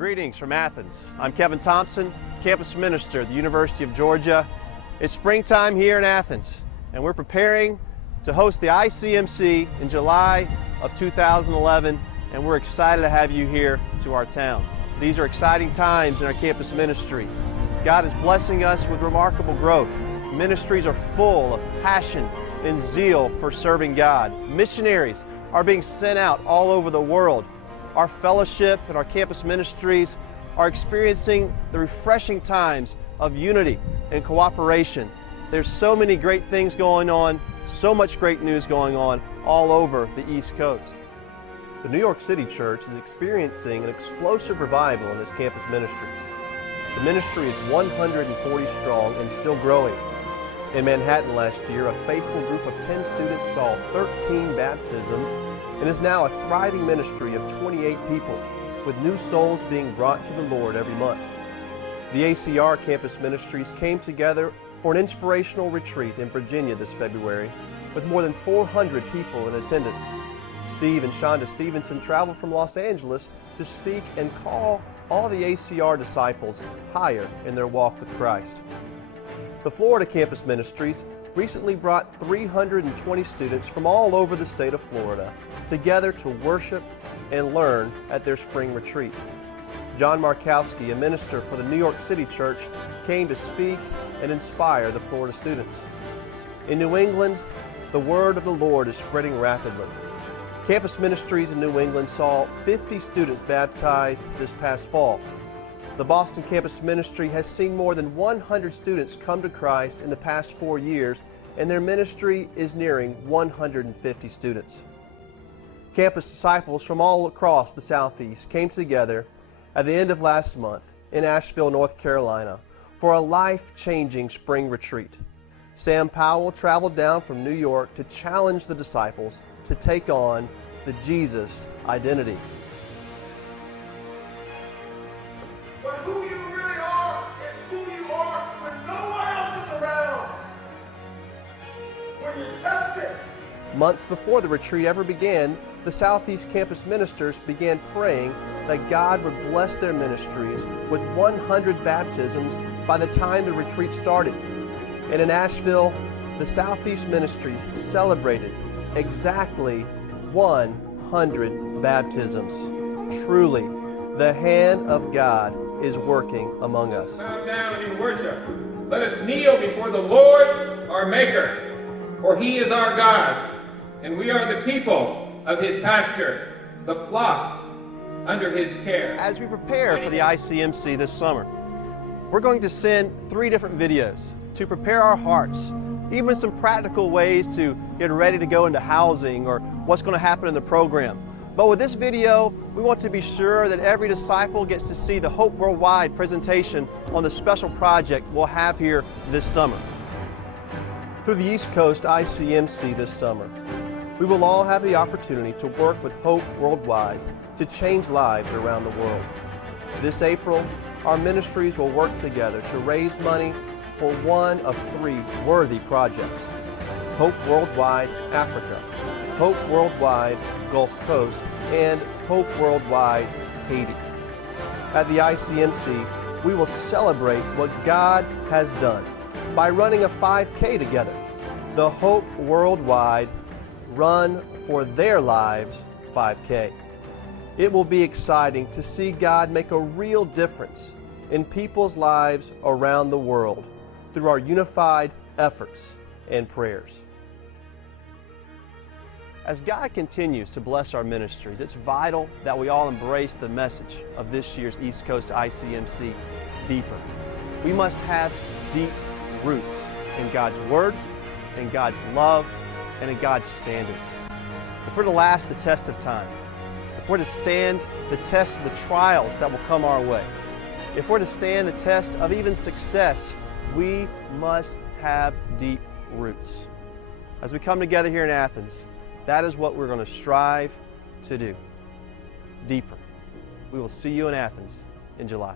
Greetings from Athens. I'm Kevin Thompson, campus minister at the University of Georgia. It's springtime here in Athens, and we're preparing to host the Icmc in July of 2011, and we're excited to have you here to our town. These are exciting times in our campus ministry. God is blessing us with remarkable growth. Ministries are full of passion and zeal for serving God. Missionaries are being sent out all over the world. Our fellowship and our campus ministries are experiencing the refreshing times of unity and cooperation. There's so many great things going on, so much great news going on all over the East Coast. The New York City Church is experiencing an explosive revival in its campus ministries. The ministry is 140 strong and still growing. In Manhattan last year, a faithful group of 10 students saw 13 baptisms and is now a thriving ministry of 28 people, with new souls being brought to the Lord every month. The ACR campus ministries came together for an inspirational retreat in Virginia this February, with more than 400 people in attendance. Steve and Shonda Stevenson traveled from Los Angeles to speak and call all the ACR disciples higher in their walk with Christ. The Florida campus ministries recently brought 320 students from all over the state of Florida together to worship and learn at their spring retreat. John Markowski, a minister for the New York City Church, came to speak and inspire the Florida students. In New England, the word of the Lord is spreading rapidly. Campus ministries in New England saw 50 students baptized this past fall. The Boston campus ministry has seen more than 100 students come to Christ in the past 4 years, and their ministry is nearing 150 students. Campus disciples from all across the Southeast came together at the end of last month in Asheville, North Carolina, for a life-changing spring retreat. Sam Powell traveled down from New York to challenge the disciples to take on the Jesus identity. But who you really are is who you are when no one else is around. When you test it. Months before the retreat ever began, the Southeast campus ministers began praying that God would bless their ministries with 100 baptisms by the time the retreat started. And in Asheville, the Southeast ministries celebrated exactly 100 baptisms. Truly, the hand of God is working among us. Bow down in worship. Let us kneel before the Lord, our Maker, for He is our God, and we are the people of His pasture, the flock under His care. As we prepare for the Icmc this summer, we're going to send 3 different videos to prepare our hearts, even some practical ways to get ready to go into housing or what's going to happen in the program. But with this video, we want to be sure that every disciple gets to see the Hope Worldwide presentation on the special project we'll have here this summer. Through the East Coast Icmc this summer, we will all have the opportunity to work with Hope Worldwide to change lives around the world. This April, our ministries will work together to raise money for one of 3 worthy projects: Hope Worldwide Africa, Hope Worldwide Gulf Coast, and Hope Worldwide Haiti. At the Icmc, we will celebrate what God has done by running a 5K together, the Hope Worldwide Run for Their Lives 5K. It will be exciting to see God make a real difference in people's lives around the world through our unified efforts and prayers. As God continues to bless our ministries, it's vital that we all embrace the message of this year's East Coast Icmc deeper. We must have deep roots in God's Word, in God's love, and in God's standards. If we're to last the test of time, if we're to stand the test of the trials that will come our way, if we're to stand the test of even success, we must have deep roots. As we come together here in Athens, that is what we're going to strive to do. Deeper. We will see you in Athens in July.